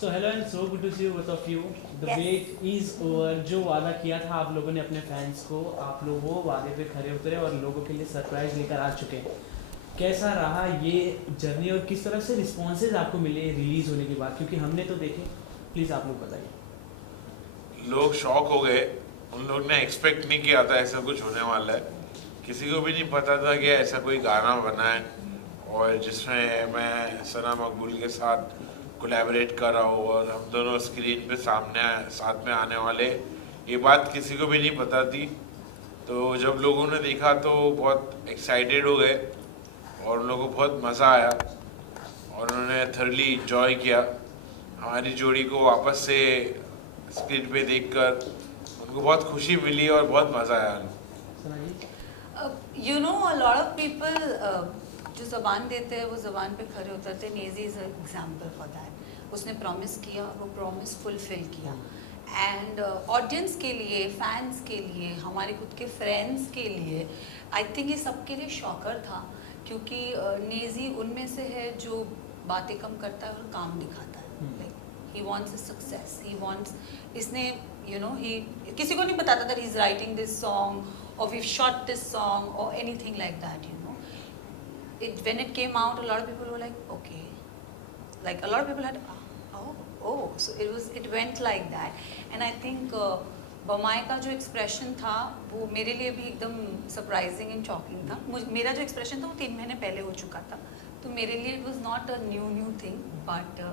So hello and so good to see you both of you. The Yes. wait is over. जो वादा किया था आप लोगों ने अपने फैंस को, आप लोग वो वादे पे खरे उतरे और लोगों के लिए सरप्राइज लेकर आ चुके हैं. कैसा रहा ये जर्नी और किस तरह से रिस्पॉन्सेज आपको मिले रिलीज होने के बाद, क्योंकि हमने तो देखे. प्लीज आप लोग बताइए. लोग शॉक हो गए. उन लोग ने एक्सपेक्ट नहीं किया था ऐसा कुछ होने वाला है. किसी को भी नहीं पता था कि ऐसा कोई गाना बना है और जिसमें मैं सना मकबूल के साथ कोलैबोरेट कर रहा हूँ और हम दोनों स्क्रीन पे साथ में आने वाले. ये बात किसी को भी नहीं पता थी. तो जब लोगों ने देखा तो बहुत एक्साइटेड हो गए और उन लोगों को बहुत मज़ा आया और उन्होंने थर्ली इंजॉय किया. हमारी जोड़ी को वापस से स्क्रीन पे देखकर उनको बहुत खुशी मिली और बहुत मज़ा आया. सना जी. You know, a lot of people जो ज़बान देते हैं वो ज़बान पे खरे उतरते हैं. Naezy is example for that. उसने प्रॉमिस किया, वो प्रॉमिस फुलफिल किया. एंड ऑडियंस के लिए, फैंस के लिए, हमारे खुद के फ्रेंड्स के लिए, आई थिंक ये सबके लिए शॉकर था. क्योंकि नेजी उनमें से है जो बातें कम करता है और काम दिखाता है. Like he wants a success, he wants. इसने ही किसी को नहीं बताता था he is writing this song or we've shot this song or anything like that. When it came out, a lot of people were like, okay, like a lot of people had so it went like that. And I think बमाई का जो expression था वो मेरे लिए भी एकदम surprising and shocking था. मेरा जो एक्सप्रेशन था वो 3 महीने पहले हो चुका था, तो मेरे लिए it was not a new thing. But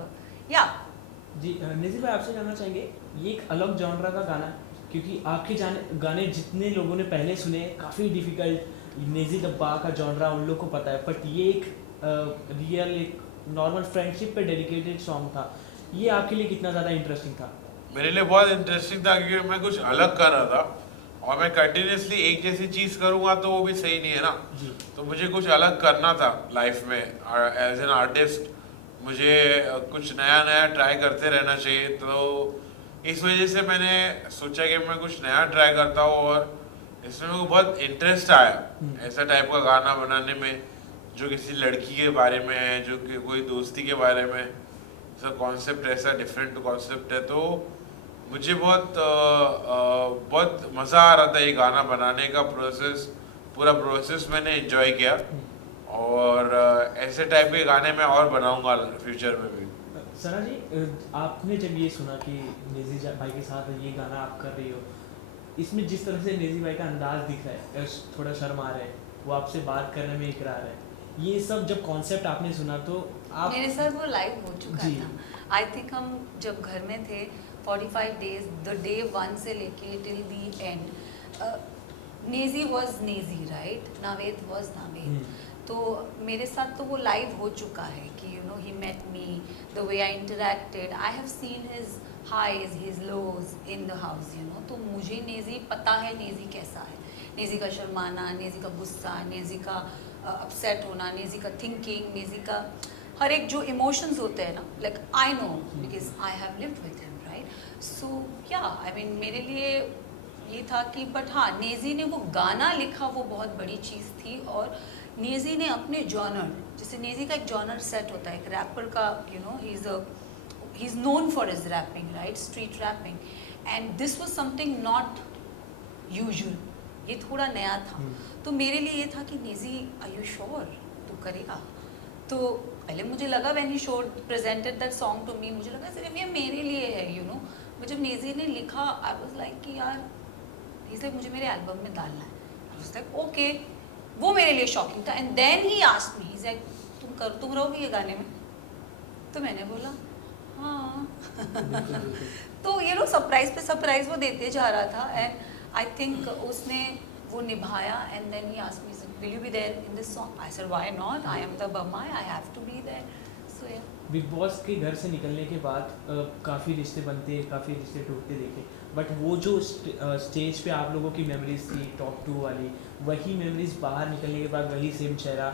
या जी नेजी भाई, आपसे जानना चाहेंगे, ये एक अलग जॉनरा का गाना है, क्योंकि आपके गाने जितने लोगों ने पहले सुने काफ़ी डिफ़िकल्ट. नेजी डब्बा का जॉनरा उन लोग को पता है, बट ये एक रियल एक नॉर्मल फ्रेंडशिप पे डेडिकेटेड सॉन्ग था. ये आपके लिए कितना ज़्यादा इंटरेस्टिंग था? मेरे लिए बहुत इंटरेस्टिंग था क्योंकि मैं कुछ अलग कर रहा था और मैं कंटिन्यूसली एक जैसी चीज़ करूँगा तो वो भी सही नहीं है ना. जी. तो मुझे कुछ अलग करना था लाइफ में. एज एन आर्टिस्ट मुझे कुछ नया नया ट्राई करते रहना चाहिए. तो इस वजह से मैंने सोचा कि मैं कुछ नया ट्राई करता हूँ और इसमें मेरे को बहुत इंटरेस्ट आया ऐसा टाइप का गाना बनाने में जो किसी लड़की के बारे में है, जो कि कोई दोस्ती के बारे में. ऐसा कॉन्सेप्ट, ऐसा डिफरेंट कॉन्सेप्ट है. तो मुझे बहुत मज़ा आ रहा था ये गाना बनाने का. पूरा प्रोसेस मैंने एंजॉय किया और ऐसे टाइप के गाने मैं और बनाऊंगा फ्यूचर में भी. सना जी, आपने जब ये सुना कि नेजी भाई के साथ ये गाना आप कर रही हो, इसमें जिस तरह से नेजी भाई का अंदाज दिख रहा है, थोड़ा शर्म आ रहा है, वो आपसे बात करने में इकरार है, ये सब जब कॉन्सेप्ट आपने सुना तो आप... मेरे साथ वो लाइव हो चुका जी. था. आई थिंक हम जब घर में थे 45 डेज, द डे 1 से लेके till the and, Naezy was Naezy right, Naved was Naved. तो मेरे साथ तो वो लाइव हो चुका है कि he met me, the way I interacted, I have seen his highs, his lows in the house. तो मुझे नेजी पता है नेजी कैसा है. नेजी का शर्माना, नेजी का गुस्सा, नेजी का अपसेट होना, नेजी का थिंकिंग, नेजी का हर एक जो इमोशंस होते हैं ना, like I know because I have lived with him right. So yeah I mean मेरे लिए ये था कि बट हाँ, नेजी ने वो गाना लिखा वो बहुत बड़ी चीज़ थी. और नेजी ने अपने जॉनर, जैसे नेजी का एक जॉनर सेट होता है एक रैपर का, he is known for his rapping right, street rapping. And this was something not usual. ये थोड़ा नया था. तो मेरे लिए ये था कि नेजी आर यू श्योर तू करेगा. तो पहले मुझे लगा when he showed presented that song to me, मुझे लगा सिर्फ ये मेरे लिए है. बट जब नेजी ने लिखा आई वाज लाइक कि यार इसे मुझे मेरे एल्बम में डालना है. I was like okay. वो मेरे लिए शॉकिंग था. And then he asked me, he said तुम रहोगे ये गाने में? तो मैंने बोला हाँ. तो सरप्राइज पे सरप्राइज वो देते जा रहा था. एंड आई थिंक उसने वो निभाया. And then he asked me, will you be there in this song? I said why not, I am the बमाई, I have to be there. So yeah Big boss के घर से निकलने के बाद काफ़ी रिश्ते बनते, काफ़ी रिश्ते टूटते देखे, बट वो जो स्टेज पे आप लोगों की मेमोरीज थी टॉप 2 वाली, वही मेमोरीज बाहर निकलने के बाद वही सेम चेहरा,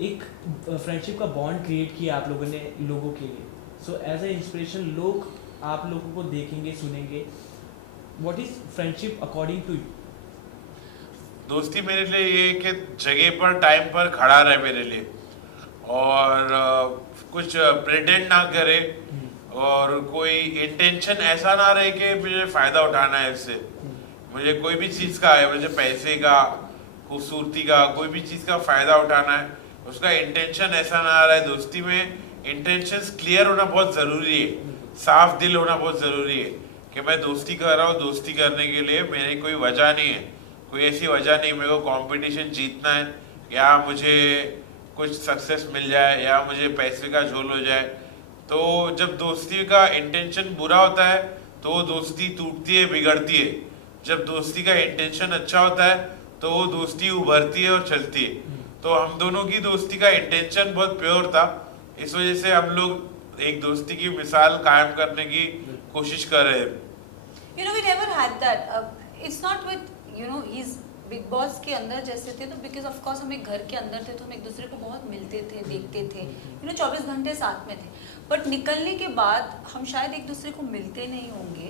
एक फ्रेंडशिप का बॉन्ड क्रिएट किया आप लोगों ने लोगों के लिए. सो एज ए इंस्पिरेशन लोग आप लोगों को देखेंगे, सुनेंगे. What is friendship according to you? दोस्ती मेरे लिए ये कि जगह पर टाइम पर खड़ा रहे मेरे लिए और कुछ प्रिटेंड ना करे. और कोई इंटेंशन ऐसा ना रहे कि मुझे फ़ायदा उठाना है इससे। मुझे कोई भी चीज़ का है, मुझे पैसे का, खूबसूरती का, कोई भी चीज़ का फ़ायदा उठाना है, उसका इंटेंशन ऐसा ना आ रहा है। दोस्ती में इंटेंशंस क्लियर होना बहुत ज़रूरी है, साफ दिल होना बहुत ज़रूरी है कि मैं दोस्ती कर रहा हूँ, दोस्ती करने के लिए मेरी कोई वजह नहीं है, कोई ऐसी वजह नहीं मेरे को कंपटीशन जीतना है या मुझे कुछ सक्सेस मिल जाए या मुझे पैसे का झोल हो जाए। तो जब दोस्ती का इंटेंशन बुरा होता है तो वो दोस्ती टूटती है, बिगड़ती है। जब दोस्ती का इंटेंशन अच्छा होता है तो वो दोस्ती उभरती है और चलती है। तो हम दोनों की दोस्ती का इंटेंशन बहुत प्योर था, इस वजह से हम लोग एक दोस्ती की मिसाल कायम करने की कोशिश कर रहे हैं। You know, we never had that. It's not with, you know, he's big boss के अंदर जैसे थे तो बिकॉज ऑफ कोर्स हम एक घर के अंदर थे तो हम एक दूसरे को बहुत मिलते थे, देखते थे, यू नो 24 घंटे साथ में थे। बट निकलने के बाद हम शायद एक दूसरे को मिलते नहीं होंगे,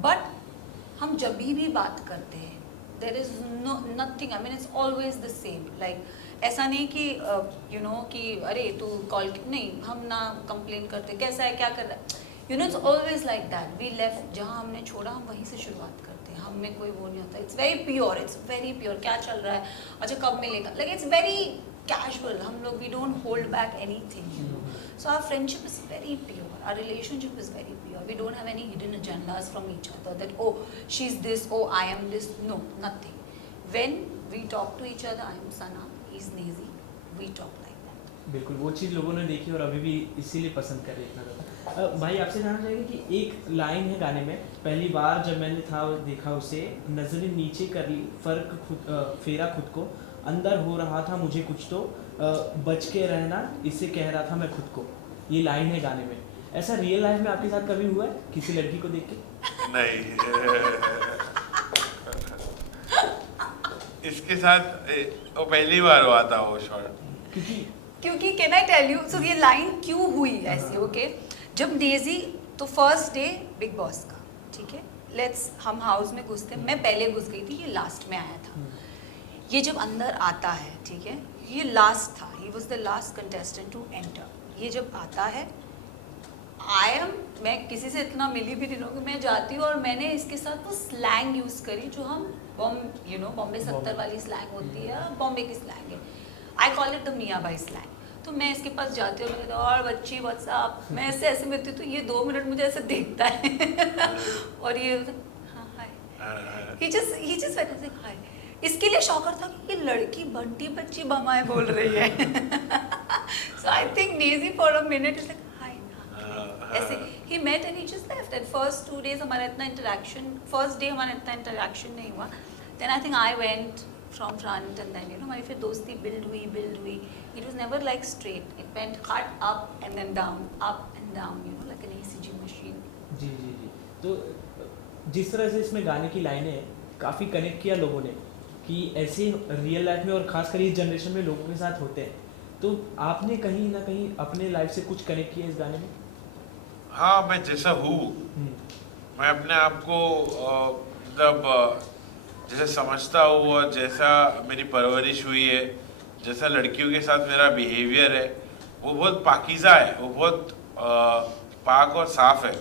बट हम जब भी बात करते हैं there is no nothing, I mean it's always the same. Like ऐसा नहीं कि यू नो कि अरे तू कॉल नहीं, हम ना कंप्लेन करते कैसा है क्या कर रहा है, you know it's always like that. We left, जहाँ हमने छोड़ा हम वहीं से शुरुआत करते हैं, हम में कोई वो नहीं होता। It's very pure, it's very pure. क्या चल रहा है, अच्छा कब मिलेगा, लाइक इट्स वेरी कैजुअल। हम लोग we don't hold back anything, you know. So our friendship is very pure, our relationship is very pure. We don't have any hidden agendas from each other that oh she is this, oh I am this, no nothing. When we talk to each other, I am Sana, he is Naezy, we talk like that. बिल्कुल वो चीज़ लोगों ने देखी और अभी भी इसीलिए पसंद कर रहे इतना ज़्यादा। भाई आपसे जानना चाहेंगे कि एक लाइन है गाने में, पहली बार जब मैंने था देखा उसे, नजरें नीचे कर ली, फर्क खुद फेरा खुद को, अंदर हो रहा था मुझे कुछ तो, बच के रहना इसे कह रहा था मैं खुद को। ये लाइन है गाने में। ऐसा रियल लाइफ में आपके साथ कभी हुआ है किसी लड़की को देख के? नहीं इसके साथ वो पहली बार हुआ था वो शॉट। क्योंकि कैन आई टेल यू, सो ये लाइन क्यों हुई ऐसे, ओके जब डेजी तो फर्स्ट डे बिग बॉस का, ठीक है, लेट्स हम हाउस में घुसते, मैं पहले घुस गई थी, ये लास्ट में आया था। ये जब अंदर आता है, ठीक है, ये लास्ट था, he was the last contestant to enter. ये जब आता है, मैं किसी से इतना मिली भी नहीं रहूँगी, मैं जाती हूँ और मैंने इसके साथ वो स्लैंग यूज़ करी जो हम बॉम्बे 70 वाली स्लैंग होती है, बॉम्बे की स्लैंग है। आई कॉल इट द मियाँ बाई स्लैंग। तो मैं इसके पास जाती हूँ, मैं कहती हूँ और बच्ची व्हाट्सअप, मैं ऐसे ऐसे मिलती हूँ तो ये 2 मिनट मुझे ऐसे देखता है और ये हाँ हाय, ही जस्ट वैसे हाय। इसके लिए शॉकर था कि ये लड़की बंटी बच्ची बमाए बोल रही है। सो आई थिंक नेजी for a minute is like hi, ऐसे ही met and he just left. And first 2 days हमारा इतना इंटरेक्शन, फर्स्ट डे हमारा इतना इंटरेक्शन नहीं हुआ। Then I think I went from front and then, you know, हमारी फिर दोस्ती build हुई। It was never like straight. It went hard up and then down, you know, like an ECG machine. जी। तो जिस तरह से इसमें गाने की लाइनें हैं, काफ़ी कनेक्ट किया लोगों ने कि ऐसे रियल लाइफ में और ख़ासकर इस जनरेशन में लोगों के साथ होते हैं। तो आपने कहीं ना कहीं अपने लाइफ से कुछ कनेक्ट किया इस गाने में? हाँ, मैं जैसा हूँ, मैं अपने आप को मतलब जैसे समझता हूँ और जैसा मेरी परवरिश हुई है, जैसा लड़कियों के साथ मेरा बिहेवियर है, वो बहुत पाकीज़ा है, वो बहुत पाक और साफ़ है।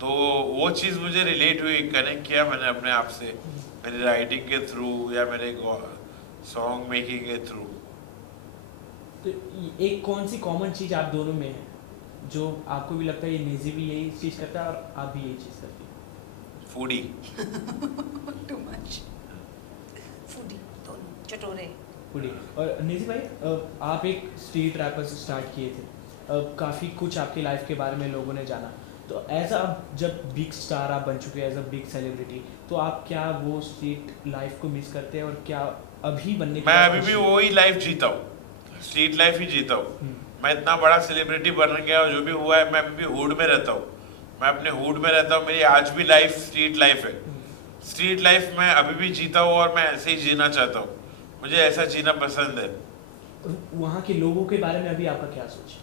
तो वो चीज़ मुझे रिलेट हुई, कनेक्ट किया मैंने अपने आप से, मेरी राइटिंग के थ्रू या मेरे सॉन्ग मेकिंग के थ्रू। तो एक कौन सी कॉमन चीज़ आप दोनों में है जो आपको भी लगता है ये नेजी भी यही चीज़ करता है और आप भी यही चीज़ करती हैं? फूडी। Too much. फूडी, दोनों चटोरे। फूडी। और नेजी भाई, आप एक स्ट्रीट रैपर से स्टार्ट किए थे, काफ़ी कुछ आपकी लाइफ के बारे में लोगों ने जाना। तो एज अ जब बिग स्टार आप बन चुके हैं, एज अ बिग सेलिब्रिटी, तो आप क्या वो स्ट्रीट लाइफ को मिस करते हैं और क्या अभी बनने मैं अभी भी वही लाइफ जीता हूँ, स्ट्रीट लाइफ ही जीता हूँ। मैं इतना बड़ा सेलिब्रिटी बन गया और जो भी हुआ है, मैं अभी भी हुड में रहता हूँ, मैं अपने हुड में रहता हूँ। मेरी आज भी लाइफ स्ट्रीट लाइफ है। स्ट्रीट लाइफ मैं अभी भी जीता हूँ और मैं ऐसे ही जीना चाहता हूँ, मुझे ऐसा जीना पसंद है। वहाँ के लोगों के बारे में अभी आपका क्या सोच?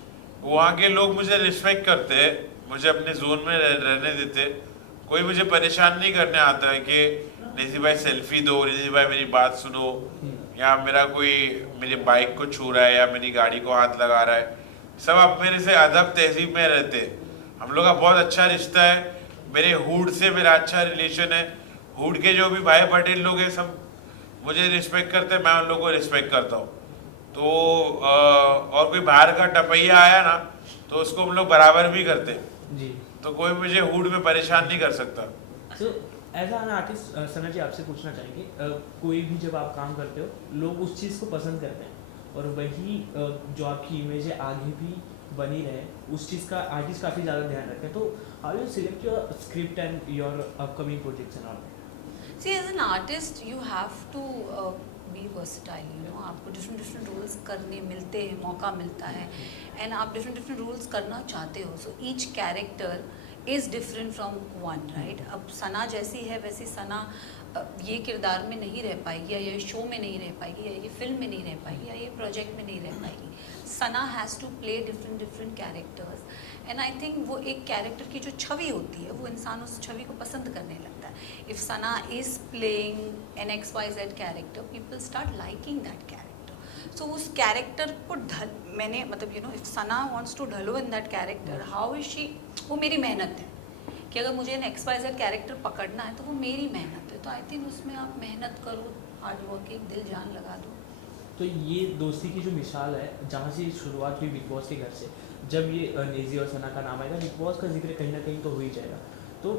वहाँ के लोग मुझे रिस्पेक्ट करते हैं, मुझे अपने जोन में रहने देते। कोई मुझे परेशान नहीं करने आता है कि नेजी भाई सेल्फी दो, नेजी भाई मेरी बात सुनो, या मेरा कोई मेरी बाइक को छू रहा है या मेरी गाड़ी को हाथ लगा रहा है। सब अब मेरे से अदब तहजीब में रहते। हम लोग का बहुत अच्छा रिश्ता है। मेरे हुड से मेरा अच्छा रिलेशन है। हुड के जो भी भाई पटेल लोग हैं सब मुझे रिस्पेक्ट करते हैं, मैं उन लोगों को रिस्पेक्ट करता हूँ। तो और कोई बाहर का टपैया आया ना तो उसको हम लोग बराबर भी करते हैं। जी। तो कोई मुझे हुड में परेशान नहीं कर सकता। सो एज एन आर्टिस्ट सना जी आपसे पूछना चाहेंगे, कोई भी जब आप काम करते हो लोग उस चीज़ को पसंद करते हैं और वही जो आपकी इमेज है आगे भी बनी रहे, उस चीज़ का आर्टिस्ट काफ़ी ज़्यादा ध्यान रखते हैं। तो how you select your script and your upcoming projects and all? See, as an artist, you have to be versatile. You know, आपको different different roles करने मिलते हैं, मौका मिलता है, and आप different different roles करना चाहते हो. So each character is different from one, right? अब सना जैसी है वैसी सना ये किरदार में नहीं रह पाएगी, या ये शो में नहीं रह पाएगी, या ये फिल्म में नहीं रह पाएगी, या ये प्रोजेक्ट में नहीं रह पाएगी. Sana has to play different different characters, and I think वो एक कैरेक्टर की जो छवि होती है वो इंसान उस छवि को पसंद करने लगता है. If Sana is playing an XYZ character, people start liking that character. So उस कैरेक्टर को मैंने मतलब इफ़ सना वांट्स टू ढलो in that character, how is she, वो मेरी मेहनत है कि अगर मुझे एन XYZ कैरेक्टर पकड़ना है तो वो मेरी मेहनत है. तो आई थिंक उसमें आप मेहनत करो, हार्ड वर्किंग, दिल जान लगा दो. तो ये दोस्ती की जो मिसाल है जहाँ से शुरुआत हुई बिग बॉस के घर से, जब ये नेजी और सना का नाम आएगा बिग बॉस का जिक्र कहीं ना कहीं तो हो ही जाएगा. तो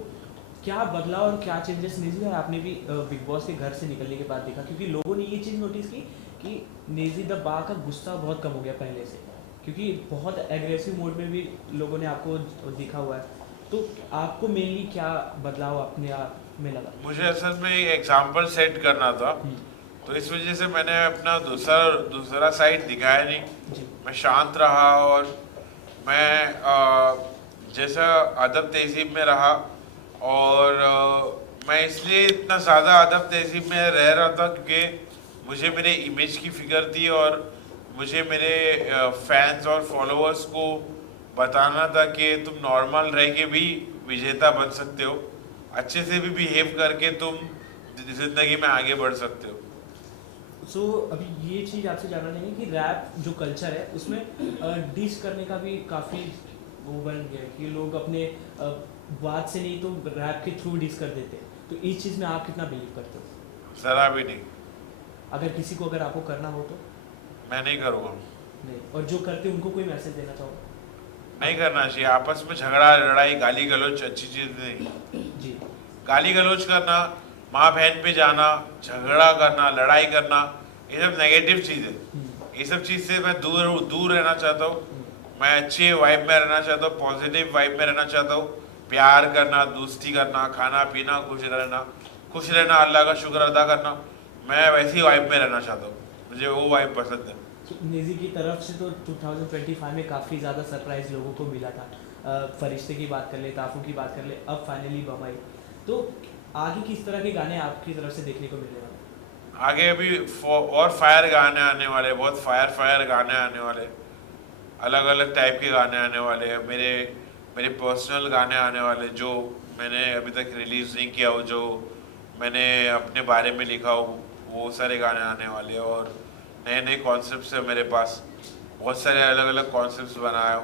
क्या बदलाव और क्या चेंजेस नेजी और आपने भी बिग बॉस के घर से निकलने के बाद देखा? क्योंकि लोगों ने ये चीज़ नोटिस की कि नेजी द बा का गुस्सा बहुत कम हो गया पहले से, क्योंकि बहुत एग्रेसिव मोड में भी लोगों ने आपको देखा हुआ है. तो आपको मेनली क्या बदलाव अपने आप में लगा? मुझे असल में एक एग्जाम्पल सेट करना था, तो इस वजह से मैंने अपना दूसरा साइड दिखाया नहीं. जी. मैं शांत रहा और मैं जैसा अदब तहजीब में रहा, और मैं इसलिए इतना ज़्यादा अदब तहजीब में रह रहा था क्योंकि मुझे मेरे इमेज की फ़िक्र थी और मुझे मेरे फैंस और फॉलोअर्स को बताना था कि तुम नॉर्मल रह के भी विजेता बन सकते हो, अच्छे से भी बिहेव करके तुम ज़िंदगी में आगे बढ़ सकते हो. सो अभी ये चीज़ आपसे जानना चाहिए कि रैप जो कल्चर है उसमें डिश करने का भी काफ़ी वो बन गया है कि लोग अपने बात से नहीं तो रैप के थ्रू डिश कर देते हैं. तो इस चीज़ में आप कितना बिलीव करते हो? ज़रा भी नहीं. अगर किसी को अगर आपको करना हो तो? मैं नहीं करूँगा. नहीं. और जो करते हैं उनको कोई मैसेज देना चाहोगे? नहीं करना चाहिए. आपस में झगड़ा लड़ाई गाली गलौज अच्छी चीज़ नहीं. जी. गाली गलौज करना, माँ बहन पे जाना, झगड़ा करना, लड़ाई करना, ये सब नेगेटिव चीज़ है. ये सब चीज़ से मैं दूर रहना चाहता हूँ. मैं अच्छे वाइब में रहना चाहता हूँ, पॉजिटिव वाइब में रहना चाहता हूँ. प्यार करना, दोस्ती करना, खाना पीना, खुश रहना, अल्लाह का शुक्र अदा करना, मैं वैसी वाइब में रहना चाहता हूँ. मुझे वो वाइब पसंद है. नेजी की तरफ से तो 2025 में काफ़ी ज़्यादा सरप्राइज लोगों को मिला था. फरिश्ते की बात कर ले, ताफू की बात कर ले, अब फाइनली बम्बई. तो आगे किस तरह के गाने आपकी तरफ से देखने को मिलने वाले? आगे अभी और फायर गाने आने वाले, बहुत फायर गाने आने वाले, अलग अलग टाइप के गाने आने वाले हैं. मेरे पर्सनल गाने आने वाले जो मैंने अभी तक रिलीज़ नहीं किया हो, जो मैंने अपने बारे में लिखा हो, वो सारे गाने आने वाले हैं. और नए कॉन्सेप्ट्स है मेरे पास, बहुत सारे अलग अलग कॉन्सेप्ट्स बनाए हो,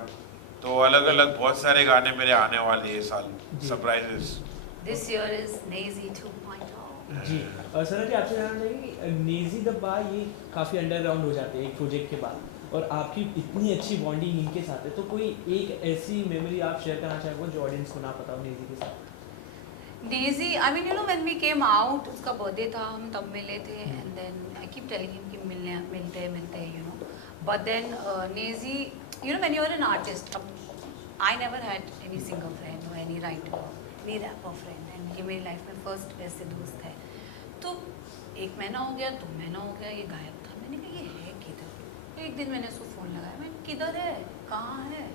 तो अलग अलग बहुत सारे गाने मेरे आने वाले ये साल, surprises. This year is Nazy 2.0. जी. सर जी आपसे जानना चाहिए कि नेजी द बा ये काफ़ी अंडरग्राउंड हो जाते हैं एक प्रोजेक्ट के बाद, और आपकी इतनी अच्छी बॉन्डिंग इनके साथ है, तो कोई एक ऐसी मेमोरी आप शेयर करना चाहेंगे जो ऑडियंस को ना पता हो नेजी के साथ? Nazy, I mean, when we came out, उसका बर्थडे था, हम तब मिले थे, and then I keep telling him कि मिलते हैं, But then Nazy, when you're an artist, I never had any singer friend or any writer, any rapper friend, and ये मेरी लाइफ में फर्स्ट वैसे दोस्त है. तो 1 महीना हो गया, 2 महीना हो गया, ये गायब था. मैंने कहा ये है किधर? एक दिन मैंने उसको फ़ोन लगाया, मैं किधर है, कहाँ है?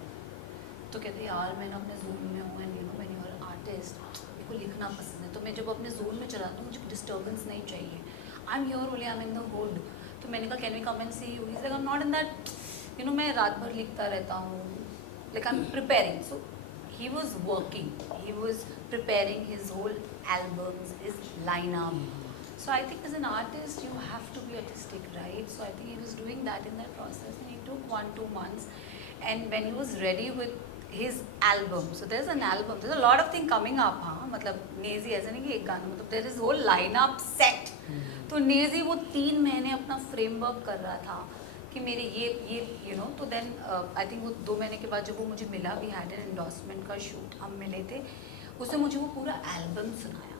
तो कहते यार मैं ना अपने जोन में हूँ, and when you are artist को लिखना पसंद है, तो मैं जब अपने जोन में चलाती हूँ मुझे डिस्टर्बेंस नहीं चाहिए. I am here only, I am in the hood. तो मैंने कहा can we come and see you? He is like I am not in that, मैं रात भर लिखता रहता हूँ, like I am preparing. So he was working, he was preparing his whole albums, his lineup. So I think as an artist you have to be artistic, right? So I think he was doing that in that process, and it took 1-2 months, and when he was ready with his album. So there's an album. There's a lot of thing coming up. हाँ मतलब नेजी ऐसा नहीं कि एक गाना मतलब there is whole lineup set. तो नेजी वो 3 महीने अपना फ्रेमवर्क कर रहा था कि मेरे ये you know, तो देन आई थिंक वो 2 महीने के बाद जब वो मुझे मिला, वी हैड एन एंडोर्समेंट का शूट, हम मिले थे, उसने मुझे वो पूरा एल्बम सुनाया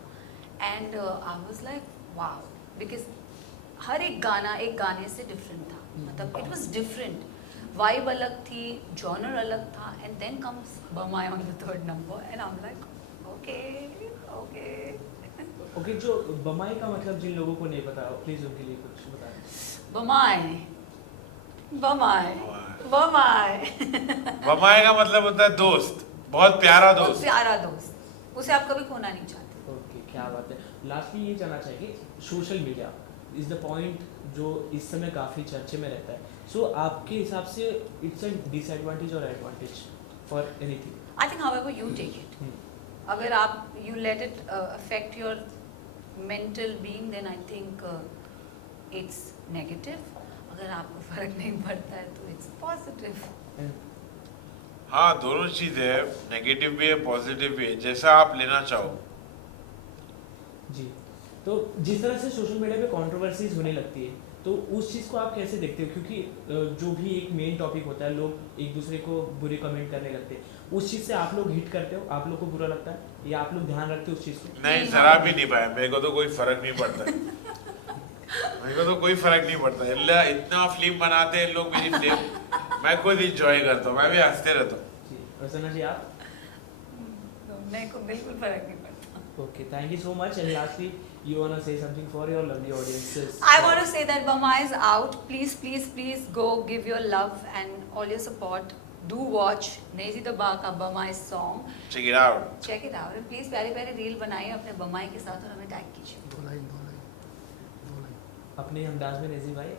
and I was like wow, because हर एक गाने से डिफरेंट था, मतलब इट वाज डिफरेंट, वाइब अलग थी, जॉनर अलग था, एंड देन कम्स बमाई on the 3rd number and I am like okay okay. Okay, जो बमाई का मतलब जिन लोगों को नहीं पता, प्लीज उनके लिए कुछ बताएं. बमाई बमाए का मतलब होता है दोस्त, बहुत प्यारा बहुत दोस्त. प्यारा दोस्त, उसे आप कभी खोना नहीं चाहते. ओके, क्या बात है. लास्टली ये जानना चाहेंगे, social media is the point जो इस समय काफ़ी चर्चे में रहता है. सो आपके हिसाब से इट्स अ डिसएडवांटेज और advantage for anything? I think however you take it. अगर आप you let it affect your mental being, then I think it's negative. अगर आपको फर्क नहीं पड़ता है तो इट्स पॉजिटिव. हाँ, दोनों चीज़ है, नेगेटिव भी है, पॉजिटिव भी है, जैसा आप लेना चाहो. जी, तो जिस तरह से सोशल मीडिया पे कंट्रोवर्सीज होने लगती है, तो उस चीज़ को आप कैसे देखते हो? क्योंकि जो भी एक मेन टॉपिक होता है, लोग एक दूसरे को बुरे कमेंट करने लगते हैं, उस चीज़ से आप लोग हिट करते हो? आप लोग को बुरा लगता है या आप लोग ध्यान रखते हो उस चीज़ को? नहीं, जरा भी नहीं पाया, मेरे को तो कोई फर्क नहीं पड़ता. मेरे को तो कोई फर्क नहीं पड़ता. अल्लाह इतना फिल्म बनाते हैं लोग मेरी फिल्म, मैं खुद इंजॉय करता हूँ, मैं भी हंसते रहता हूँ. जी, और सना जी आप? मेरे को बिल्कुल फर्क नहीं पड़ता. Okay, thank you so much. And lastly, you wanna say something for your lovely audiences? I want to say that Bama is out. Please go give your love and all your support. Do watch Nezi the Ba का Bamai song. Check it out. Check it out and please प्यारे प्यारे reel बनाइए अपने बमाई के साथ और हमें टैग कीजिए. अपने अंदाज में नेजी भाई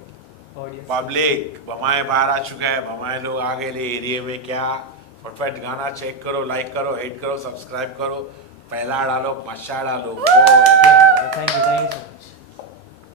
ऑडियंस. पब्लिक, बमाए बाहर आ चुका है, बमाए लोग आ गए एरिया में. क्या फटफट गाना चेक करो, लाइक करो, हिट करो, सब्सक्राइब करो, पहला डालो, मच्छा डालो. Thank you so much.